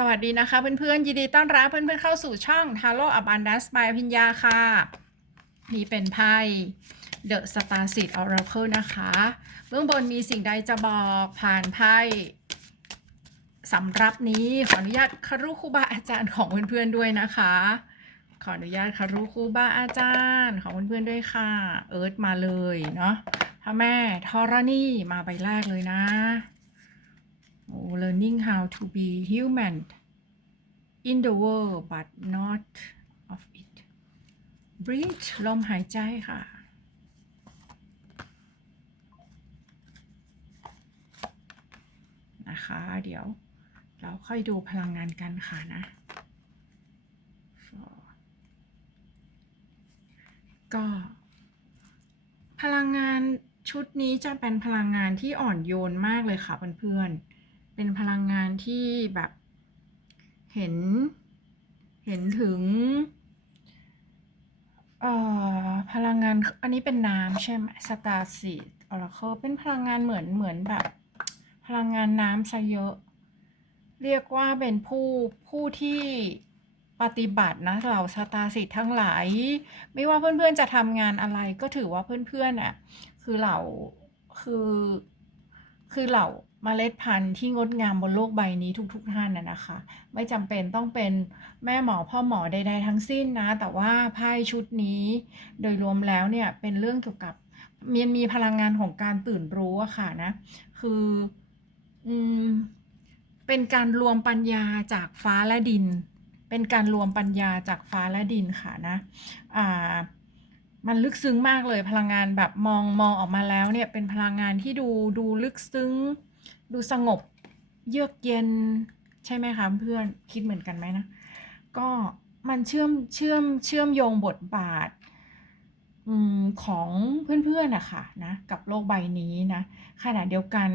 สวัสดีนะคะเพื่อนๆยินดีต้อนรับเพื่อนๆเข้าสู่ช่อง Taro Abundance by พิญญาค่ะ นี่เป็นไพ่ The Star Seed Oracle นะคะเบื้องบนมีสิ่งใดจะบอกผ่านไพ่สำหรับนี้ขออนุญาตคารุคูบาอาจารย์ของเพื่อนๆด้วยนะคะ ขออนุญาตคารุคูบาอาจารย์ของเพื่อนๆด้วยค่ะ เอิร์ธมาเลยเนาะพระแม่ธรณีมาใบแรกเลยนะ learning how to be human in the world but not of it breathe ลมหายใจค่ะ นะคะ เดี๋ยวเราค่อยดูพลังงานกันค่ะนะ ก็ พลังงานชุดนี้จะเป็นพลังงานที่อ่อนโยนมากเลยค่ะเพื่อนๆ เป็นพลังงานที่แบบเห็น เห็นถึงเอ่อพลังงานอันนี้เป็นน้ำใช่ไหมสตาร์ซีออร์เคิลเป็นพลังงานเหมือนเหมือนแบบ พลังงานน้ำซะเยอะ เรียกว่าเป็นผู้ผู้ที่ปฏิบัตินะเหล่าสตาร์สิทธ์ทั้งหลาย ไม่ว่าเพื่อนๆจะทำงานอะไรก็ถือว่าเพื่อนๆอะคือเหล่าคือคือเหล่า เมล็ดพันธุ์ที่งดงามบนโลกใบนี้ทุกๆท่านน่ะนะคะ ไม่จำเป็นต้องเป็นแม่หมอพ่อหมอใดๆทั้งสิ้นนะ แต่ว่าไพ่ชุดนี้ โดยรวมแล้วเนี่ยเป็นเรื่องเกี่ยวกับมีมีพลังงานของการตื่นรู้อะค่ะนะ คืออืมเป็นการรวมปัญญาจากฟ้าและดิน เป็นการรวมปัญญาจากฟ้าและดินค่ะนะอ่ามันลึกซึ้งมากเลยพลังงานแบบมองมองออกมาแล้วเนี่ยเป็นพลังงานที่ดูดูลึกซึ้ง ดูสงบเยือกเย็นใช่ไหมคะเพื่อนคิดเหมือนกันไหมนะ ก็มันเชื่อมเชื่อมเชื่อมโยงบทบาทอของเพื่อนๆอะค่ะนะกับโลกใบนี้นะขณะเดียวกัน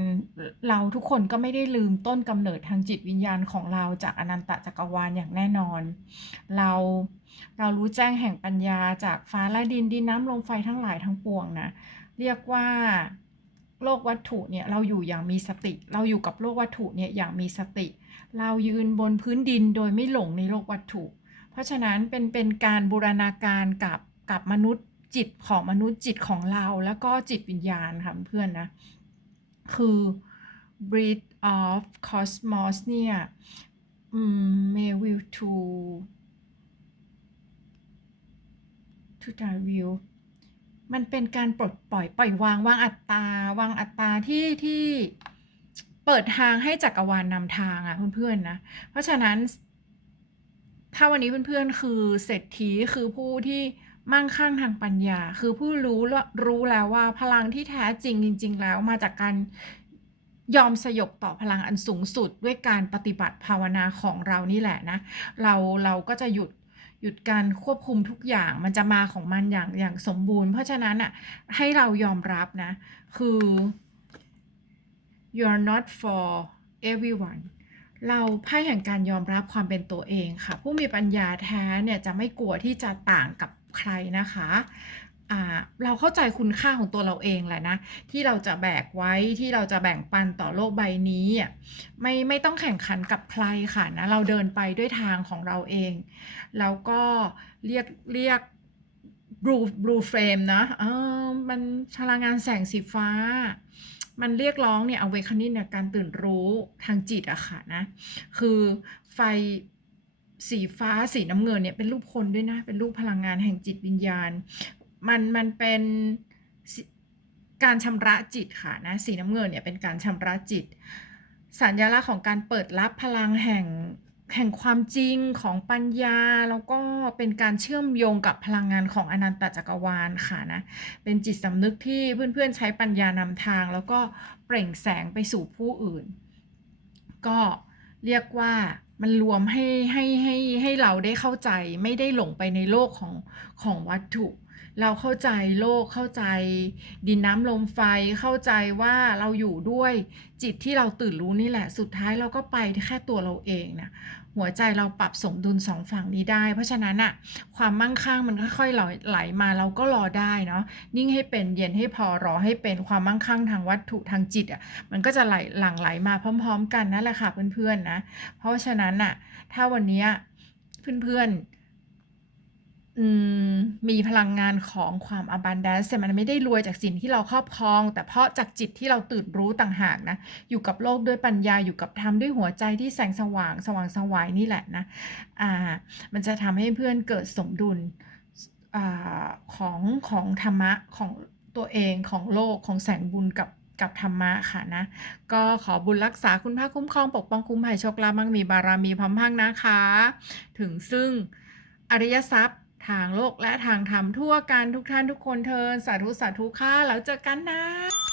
เราทุกคนก็ไม่ได้ลืมต้นกำเนิดทางจิตวิญญาณของเราจากอนันตจักรวาลอย่างแน่นอน เราเรารู้แจ้งแห่งปัญญาจากฟ้าและดินดินน้ำลมไฟทั้งหลายทั้งปวงนะเรียกว่า โลกวัตถุเนี่ยเราอยู่อย่างมีสติ เราอยู่กับโลกวัตถุเนี่ยอย่างมีสติ เรายืนบนพื้นดินโดยไม่หลงในโลกวัตถุ เพราะฉะนั้นเป็นเป็นการบูรณาการกับกับมนุษย์จิตของมนุษย์จิตของเราแล้วก็จิตวิญญาณค่ะเพื่อนนะ คือ breath of cosmos เนี่ย may will to to the will มันเป็นการปลดปล่อยปล่อยวางวางอัตตาวางอัตตาที่ที่เปิดทางให้จักรวาลนำทางอะเพื่อนๆนะ เพราะฉะนั้น ถ้าวันนี้เพื่อนๆคือเศรษฐีคือผู้ที่มั่งคั่งทางปัญญา คือผู้รู้รู้แล้วว่าพลังที่แท้จริงจริง ๆ แล้วมาจากการยอมสยบต่อพลังอันสูงสุดด้วยการปฏิบัติภาวนาของเรานี่แหละนะ เราเราก็จะหยุด หยุดการควบคุมทุกอย่างมันจะมาของมันอย่างอย่างสมบูรณ์ เพราะฉะนั้นอะให้เรายอมรับนะ คือ you're not for everyone เราไพ่แห่งการยอมรับความเป็นตัวเองค่ะ ผู้มีปัญญาแท้เนี่ยจะไม่กลัวที่จะต่างกับใครนะคะ เราเข้าใจคุณค่าของตัวเราเองแหละนะ ที่เราจะแบกไว้ที่เราจะแบ่งปันต่อโลกใบนี้อะไม่ไม่ต้องแข่งขันกับใครค่ะนะ เราเดินไปด้วยทางของเราเอง แล้วก็เรียกเรียก blue blue frame นะเออมันพลังงานแสงสีฟ้า มันเรียกร้องเนี่ย awakening เนี่ยการตื่นรู้ทางจิตอะค่ะนะ คือไฟสีฟ้าสีน้ำเงินเนี่ยเป็นรูปคนด้วยนะ เป็นรูปพลังงานแห่งจิตวิญญาณ มันมันเป็นการชำระจิตค่ะนะสีน้ำเงินเนี่ยเป็นการชำระจิต สัญลักษณ์ของการเปิดรับพลังแห่งแห่งความจริงของปัญญา แล้วก็เป็นการเชื่อมโยงกับพลังงานของอนันตจักรวาลค่ะนะเป็นจิตสำนึกที่เพื่อนๆใช้ปัญญานำทาง แล้วก็เปล่งแสงไปสู่ผู้อื่น ก็เรียกว่ามันรวมให้ให้ให้ให้เราได้เข้าใจไม่ได้หลงไปในโลกของของวัตถุ เราเข้าใจโลกเข้าใจ ดินน้ำลมไฟเข้าใจว่าเราอยู่ด้วยจิตที่เราตื่นรู้นี่แหละ สุดท้ายเราก็ไปแค่ตัวเราเองนะหัวใจเราปรับสมดุลสองฝั่งนี้ได้ เพราะฉะนั้นอะความมั่งคั่งมันค่อยๆไหลมาเราก็รอได้เนาะนิ่งให้เป็นเย็นให้พอรอให้เป็นความมั่งคั่งทางวัตถุทางจิตอะมันก็จะไหลหลั่งไหลมาพร้อม ๆ กันนั่นแหละค่ะเพื่อนๆนะเพราะฉะนั้นอะถ้าวันนี้เพื่อนๆ อืม มีพลังงานของความ abundance แต่มันไม่ได้รวยจากสิ่งที่เราครอบครอง แต่เพราะจากจิตที่เราตื่นรู้ต่างหากนะ อยู่กับโลกด้วยปัญญาอยู่กับธรรมด้วยหัวใจที่แสงสว่างสว่างสวายนี่แหละนะ อ่า มันจะทำให้เพื่อนเกิดสมดุลอ่าของของธรรมะของตัวเองของโลกของแสงบุญกับกับธรรมะค่ะนะ ก็ขอบุญรักษาคุณพระคุ้มครองปกป้องคุ้มภัยโชคลาภมั่งมีบารมีพร้อมพังนะคะ ถึงซึ่งอริยทรัพย์ ทางโลกและทางธรรมทั่วกันทุกท่านทุกคนเทินสาธุสาธุค่ะแล้วเจอกันนะ